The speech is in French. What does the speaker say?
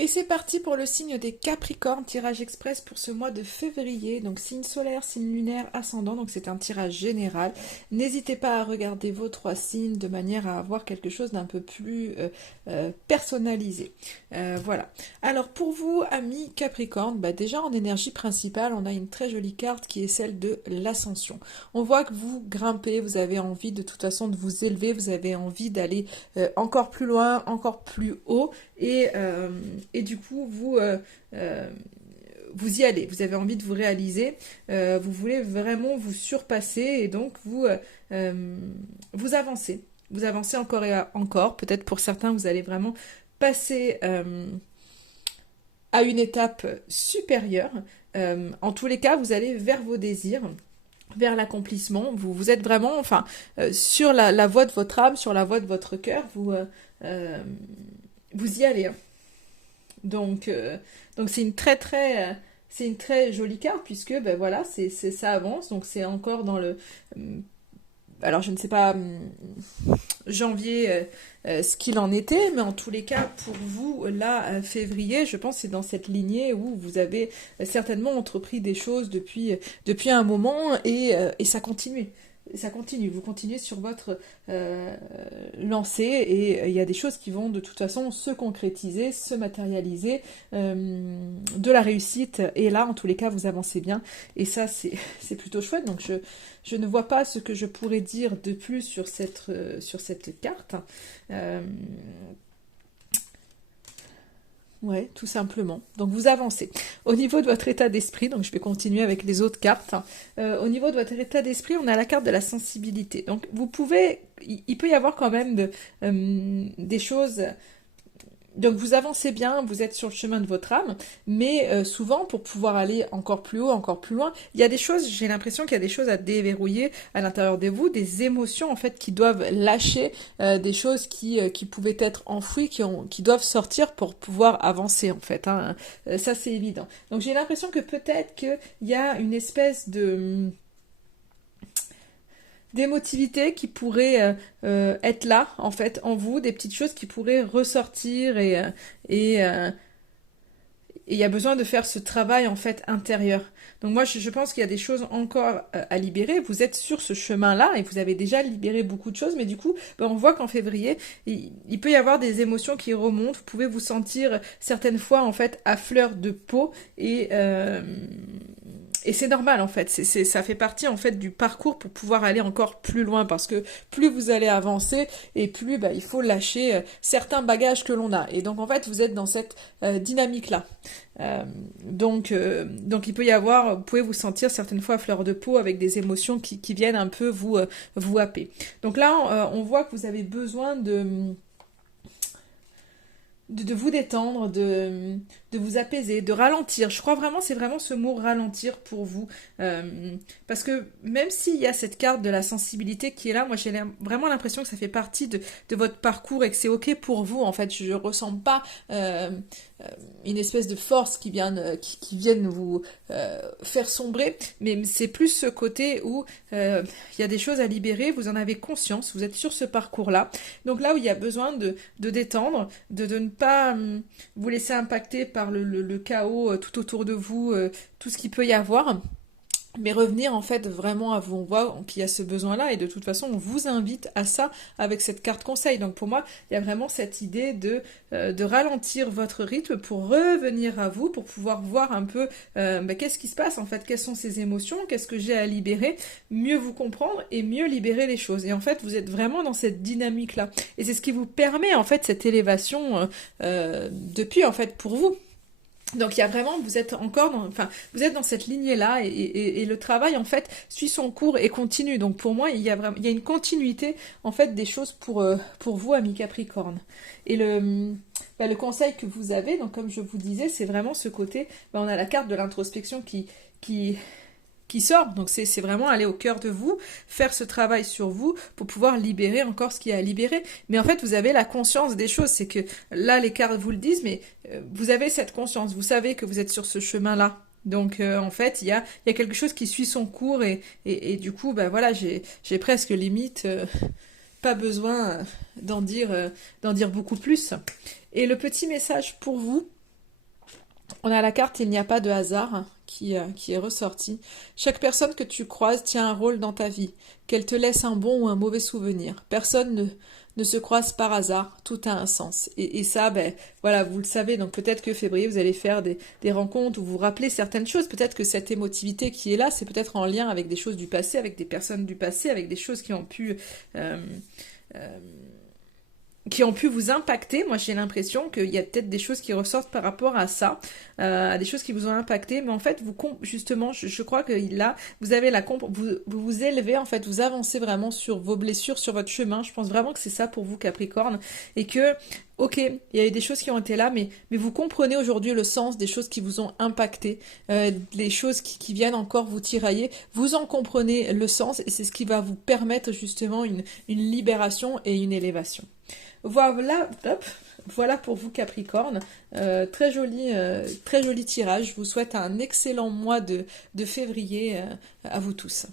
Et c'est parti pour le signe des Capricornes, tirage express pour ce mois de février, donc signe solaire, signe lunaire, ascendant, donc c'est un tirage général. N'hésitez pas à regarder vos trois signes de manière à avoir quelque chose d'un peu plus personnalisé. Voilà. Alors pour vous, amis Capricorne, déjà en énergie principale, on a une très jolie carte qui est celle de l'ascension. On voit que vous grimpez, vous avez envie de toute façon de vous élever, vous avez envie d'aller encore plus loin, encore plus haut, et du coup, vous y allez, vous avez envie de vous réaliser, vous voulez vraiment vous surpasser et donc vous avancez. Vous avancez encore et encore. Peut-être pour certains, vous allez vraiment passer à une étape supérieure. En tous les cas, vous allez vers vos désirs, vers l'accomplissement. Vous êtes vraiment, sur la voie de votre âme, sur la voie de votre cœur, vous y allez, hein. Donc c'est une c'est une très jolie carte puisque voilà, ça avance. Donc c'est encore dans le, alors je ne sais pas janvier ce qu'il en était, mais en tous les cas pour vous là février, je pense que c'est dans cette lignée où vous avez certainement entrepris des choses depuis un moment et ça continue. Ça continue, vous continuez sur votre lancée et il y a des choses qui vont de toute façon se concrétiser, se matérialiser, de la réussite et là en tous les cas vous avancez bien et ça c'est plutôt chouette. Donc je ne vois pas ce que je pourrais dire de plus sur cette carte. Euh, Ouais, tout simplement. Donc vous avancez. Au niveau de votre état d'esprit, donc je vais continuer avec les autres cartes. Au niveau de votre état d'esprit, on a la carte de la sensibilité. Donc vous pouvez, il peut y avoir quand même des choses. Donc vous avancez bien, vous êtes sur le chemin de votre âme, mais souvent pour pouvoir aller encore plus haut, encore plus loin, il y a des choses, j'ai l'impression qu'il y a des choses à déverrouiller à l'intérieur de vous, des émotions en fait qui doivent lâcher, des choses qui pouvaient être enfouies, qui doivent sortir pour pouvoir avancer en fait, hein. Ça c'est évident. Donc j'ai l'impression que peut-être qu'il y a une espèce de d'émotivité qui pourrait être là en fait en vous, des petites choses qui pourraient ressortir et, euh, et il y a besoin de faire ce travail en fait intérieur. Donc moi je pense qu'il y a des choses encore à libérer. Vous êtes sur ce chemin-là et vous avez déjà libéré beaucoup de choses, mais du coup on voit qu'en février il peut y avoir des émotions qui remontent. Vous pouvez vous sentir certaines fois en fait à fleur de peau et c'est normal en fait, ça fait partie en fait du parcours pour pouvoir aller encore plus loin parce que plus vous allez avancer et plus il faut lâcher certains bagages que l'on a. Et donc en fait vous êtes dans cette dynamique-là. Donc il peut y avoir, vous pouvez vous sentir certaines fois à fleur de peau avec des émotions qui viennent un peu vous happer. Donc là on voit que vous avez besoin de vous détendre, de vous apaiser, de ralentir. Je crois vraiment, c'est vraiment ce mot ralentir pour vous. Parce que même s'il y a cette carte de la sensibilité qui est là, moi j'ai vraiment l'impression que ça fait partie de votre parcours et que c'est ok pour vous. En fait, je ne ressens pas une espèce de force qui vienne vous faire sombrer, mais c'est plus ce côté où il y a des choses à libérer, vous en avez conscience, vous êtes sur ce parcours-là. Donc là où il y a besoin de détendre, de ne pas vous laisser impacter par le chaos tout autour de vous, tout ce qu'il peut y avoir. Mais revenir en fait vraiment à vous, on voit qu'il y a ce besoin-là et de toute façon on vous invite à ça avec cette carte conseil. Donc pour moi il y a vraiment cette idée de ralentir votre rythme pour revenir à vous, pour pouvoir voir un peu qu'est-ce qui se passe en fait, quelles sont ces émotions, qu'est-ce que j'ai à libérer, mieux vous comprendre et mieux libérer les choses. Et en fait vous êtes vraiment dans cette dynamique-là. Et c'est ce qui vous permet en fait cette élévation depuis en fait pour vous. Donc il y a vraiment, vous êtes encore vous êtes dans cette lignée-là et le travail en fait suit son cours et continue. Donc pour moi, il y a une continuité en fait des choses pour vous, amis Capricorne. Et le conseil que vous avez, donc comme je vous disais, c'est vraiment ce côté, on a la carte de l'introspection qui sort. Donc c'est vraiment aller au cœur de vous, faire ce travail sur vous pour pouvoir libérer encore ce qu'il y a à libérer. Mais en fait, vous avez la conscience des choses. C'est que là, les cartes vous le disent, mais vous avez cette conscience. Vous savez que vous êtes sur ce chemin-là. Donc en fait, il y a quelque chose qui suit son cours et du coup, voilà, j'ai presque limite pas besoin d'en dire beaucoup plus. Et le petit message pour vous, On a la carte Il n'y a pas de hasard qui est ressortie. Chaque personne que tu croises tient un rôle dans ta vie, qu'elle te laisse un bon ou un mauvais souvenir. Personne ne se croise par hasard, tout a un sens. Et ça, ben voilà, vous le savez, donc peut-être que février, vous allez faire des rencontres où vous vous rappelez certaines choses. Peut-être que cette émotivité qui est là, c'est peut-être en lien avec des choses du passé, avec des personnes du passé, avec des choses euh, euh, qui ont pu vous impacter. Moi, j'ai l'impression qu'il y a peut-être des choses qui ressortent par rapport à ça, à des choses qui vous ont impacté. Mais en fait, justement, je crois que là, vous avez vous vous élevez, en fait, vous avancez vraiment sur vos blessures, sur votre chemin. Je pense vraiment que c'est ça pour vous, Capricorne, et que ok, il y a eu des choses qui ont été là, mais vous comprenez aujourd'hui le sens des choses qui vous ont impacté, les choses qui viennent encore vous tirailler, vous en comprenez le sens et c'est ce qui va vous permettre justement une libération et une élévation. Voilà, hop, voilà pour vous Capricorne. Très joli tirage. Je vous souhaite un excellent mois de février à vous tous.